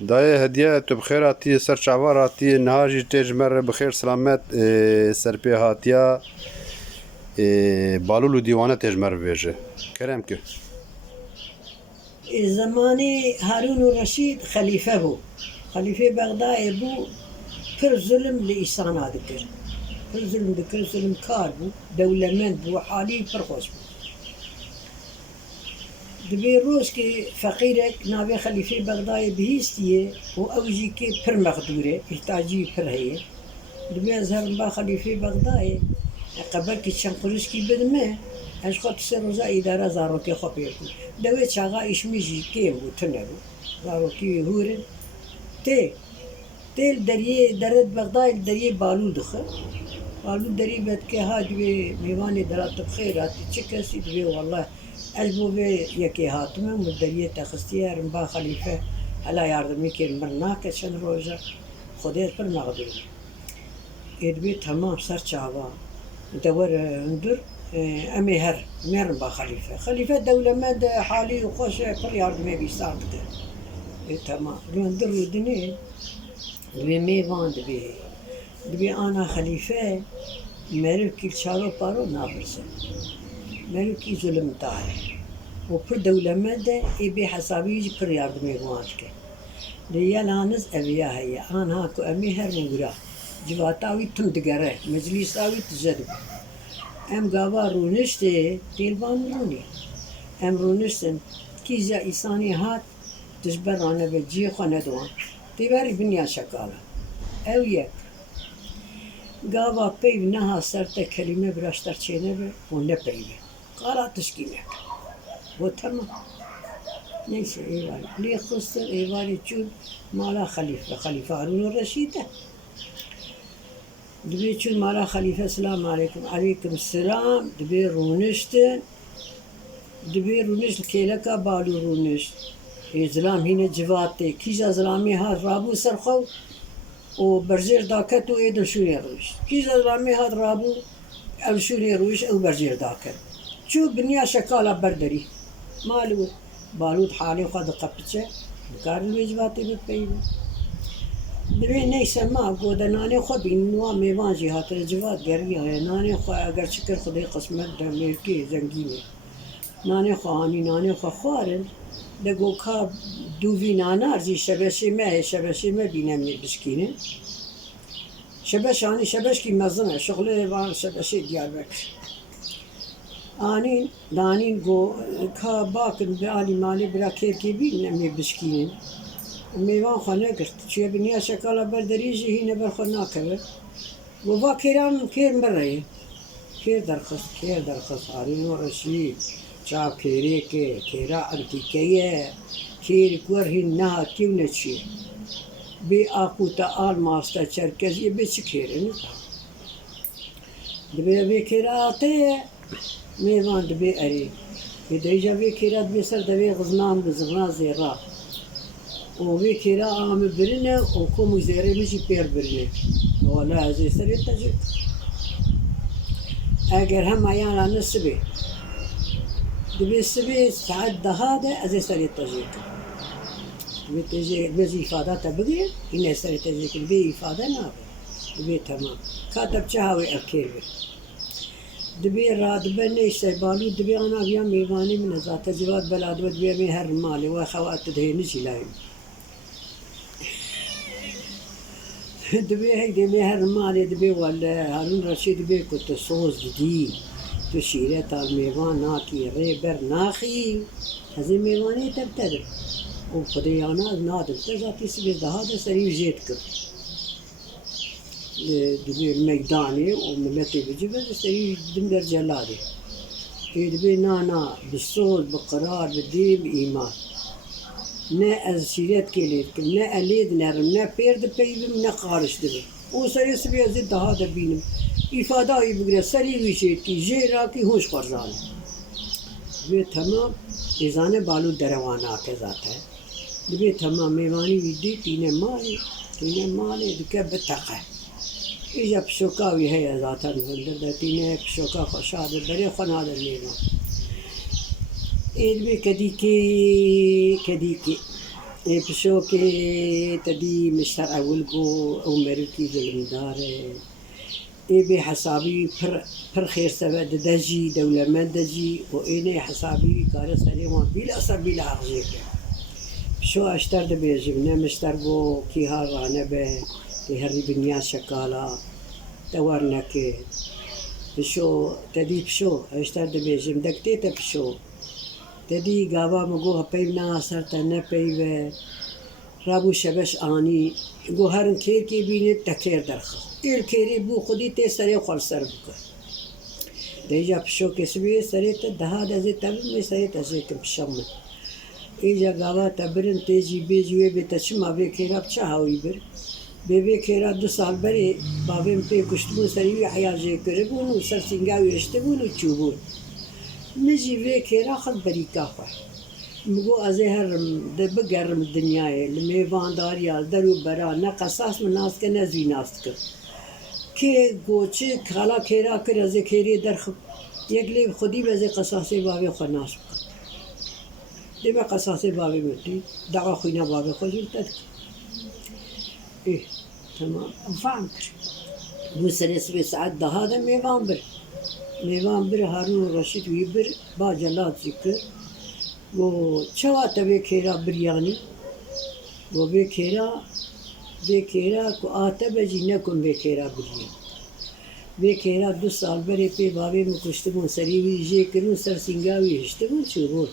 داي هدية بخير هاتي سر شعبار هاتي نهاجي تجمر بخير سلامت سر بي هاتيا بالولو ديوانة تجمر بيجي كلام كي زماني هارون الرشيد خليفة بو خليفة بغداد بو كر ظلم لإيسان ذكر كر ظلم ذكر ظلم كار بو دولة من بو حالي فرخوش بو دبي روز كي فقيرك نابي خليفة بغداد بهيستيه وأوجي كي پر مقدورة التاجي پر هي دبي أزهر با خليفة بغداد قبل كي تشنقلش كي بدمه اش خاطر سر روزا إدارة زاروكي خبيركو دوي شاغا إيش ميجي كيم بو تنبو زاروكي هورن تيل دريه درد بغداد دريه بالو دخل بالو دريه بدكي هادوي ميواني درات بخير هاتي تشكسي دوي والله أجبو بي يكي هاتمه مدريه تخستيه رمبا خليفة هلا ياردمي كي مرناك شن روزا خديت پر مغدور إدبي تمام سر چاوا دور اندر أمي هر ميرن با خليفة دولة مد حالي وخوش پر ياردمي بيستان بده تمام روندر ودني دبي ميوان دبي أنا خليفة مرو كيل شارو بارو نابرسه مرو كي ظلم تاعي وبر دولة مد إبي حسابي پر ياردمي وانشكه ريال هانز أبيها هي أنا هاكو أمي هر مغرا جواتاوي تندقره مجلساوي تجدب ام گاوا رونشته دیلبان رونی ام رونشتن کیجا ایسانی هات تجبرانه به جی خانه دوان دیواری بنیا شکالا او یک گاوا پیو نها سرت کلمه براشتر چینه به و نه پیوه قارا تشکیمه و تمام نيش إيوالي ليه خسر إيوالي تشون مالا خليفة هارون الرشيد دبي تشون مالا خليفة السلام عليكم عليكم السلام دبي رونشتن دبي رونشت كيلكا بالو رونشت زلام هنا جواتي كيجا زلامي هاد رابو سرخو وبرزير داكت وإيدن شوني روش كيجا زلامي هاد رابو أو شوني روش أو برزير داكت شو بنيا شكالا بردري مالو بالود حالي وخد قبتشه بكار الوجباتي بتبينه دبي نيسا ما قودا ناني خو بينوا ميوان جهات الجوات قرية ناني خو اگر شكر خدي قسمت دميركي زنگيني ناني خو هاني ناني خو خوارن دقو كاب دوفي نانار زي شبشي ما بينا من بشكينه شبش هاني شبش كي مزنه شغله وان شبشي ديار بكر آنین دانین گو کا باکن به آلی مالی برا کیر کی بی نمی بشکین میوان خانه کرد چیه بنیا شکالا بردریجی هی نبر خود ناکره و با کیران کیر مره کیر درخست آرین و رشید چاپ کیره که کیرا انتیکیه کیر کور هی نه کیو نچیه بی آقوتا آل ماستا چرکزی بی چی کیره نتا دبی کیرا آتیه ميوان دبي أري بدي جابي كيرا دبي سر دبي غزنان بزغنا زيرا وبي كيرا عم برنا وكم زيري مشي بير برنا ولا زي سر يتجك أجر هم عيانا نسبي دبي سبي سعد هذا زي سر يتجك بتجي بزي إفادة تبغي إنه سر يتجك بي إفادة نابه دبي تمام كاتب شهوي أكير دبي راد بني سيبالو دبي أنا بيا ميواني من ذات جوات بلاد ودبي مهر مالي وخوات تدهين شلاي دبي هيدي مهر مالي دبي ولا هارون رشيد دبي كنت صوص جديد تشيرة تال ميوان ناكي ريبر ناخي هذي ميواني تبتدر وخديانا نادم تزاتي سبيل هذا سريع جيتك دبي الميداني وملتي بجي بس سري دمدر جلادي دبي نانا بالصوت بالقرار بالدين بإيمان نا أزشيرات كيليت نا أليد نرم نا بيرد بيبم نا قارش دبي وسري سبي زد هذا بينم إفادة يبغى سري ويشيت كي جيرا كي هوش قرزان دبي تمام إذا بالو دروانا كذات ہے دبي تمام ميواني ودي تينه مالي دكا بتقه إجا بشوكاوي هي ذاتها نهندر دتينه بشوكا خشاد بري خنا هذا الميوان إدبي كديكي اي بشوكي تدي مشتر اول جو او مريكي بالمدار اي بحسابي پر خير سبد دجي دولة من دجي وإني حسابي كارس سليمان بلا أصر بلا عغجيك شو اشتر دبيجبنا مشتر بو كي هارانا به كي هري بنيا شكالا تورنك بشو تدي بشو اشتر دبيجم دكتيتا بشو تدي قاوا مگو هپینا سر تنه پیوه رابو شبش آنی گو هرن کیر کی بینه تکیر درخوا ایل کیری بو خودی تی سری خال سر بکر دیجا پشو کسوی سری تا دها دزی تبی می سری تزی کم پشم ایجا قاوا تبرن تیجی بیجوی بیتا چما بی کیرا بچه هاوی بر بی کیرا 2 سال بری بابیم پی کشتبون سریوی حیاجه کربون و سر سنگاوی اشتبون و چوبون نجي فيك راخد بريكا خواه مگو از هرم ده بگرم دنیای لمیوان داریا درو برا نه قصاص من ناس که نزوی ناس کر که گوچه کالا کیرا کر از کیری درخ یک لیب خودی به از قصاص بابی خود ناس بکن ده به قصاص بابی مدی دعا خوینا بابی خود جلتد اه تمام فهم کر بو سنس به ساعت ده ده میوان بر میوان بر هارون رشید وی بر با جلاد ذکر و چوا تبه کیرا بریانی و به کیرا کو آتا بجی نکن به کیرا بریانی به کیرا 2 سال بری پی بابی مکشتمون سری وی جه کرون سر سنگاوی هشتمون چوبون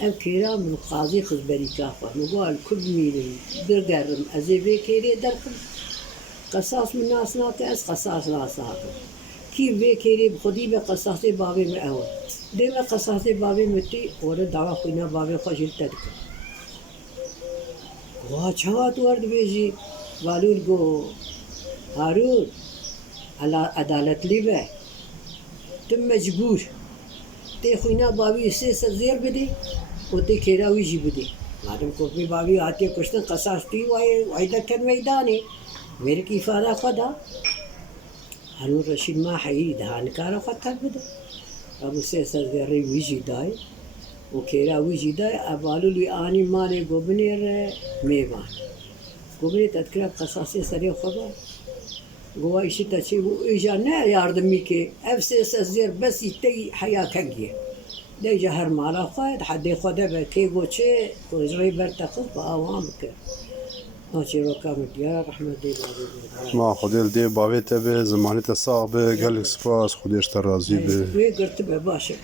ام کیرا من قاضی خود بری کافا مگوال کل میرم برگرم از به کیری درکم قصاص من ناس ناکه از قصاص ناس ناکه کی به کیری خودی به قصاص بابی میں اول دے میں قصاص بابی مٹی اور دعوا خوینا بابی خوشل تدک وا چوا تو ورد بیجی والول گو هارون عدالت لی به تم مجبور تے خوینا بابی سے زیر بدی و تے کیراوی جی بدی مادم کو بھی بابی آتی کشتن قصاص تی وائی دکن میدانی میرے کی افادہ خدا هارون رشید ما حیی دهان کارا خطر بده ابو سیسر ذری ویجی دای و کیرا ویجی دای ابالو لی آنی مالی گوبنیر میوان گوبنی تذکرات قصاصی سری خدا گوا ایشی تچی و ایجا نه یاردمی که اف سیسر زیر بسی تی حیا کنگیه دیجا هر مالا خواهد حدی خدا به که گوچه وزری برتخص با آوام که ناچی رو کامل دیار رحمت دی بابی ما خودل دی باوی تبه زمانی تصاق به گلک سپاس خودش ترازی به وی گرت به باشه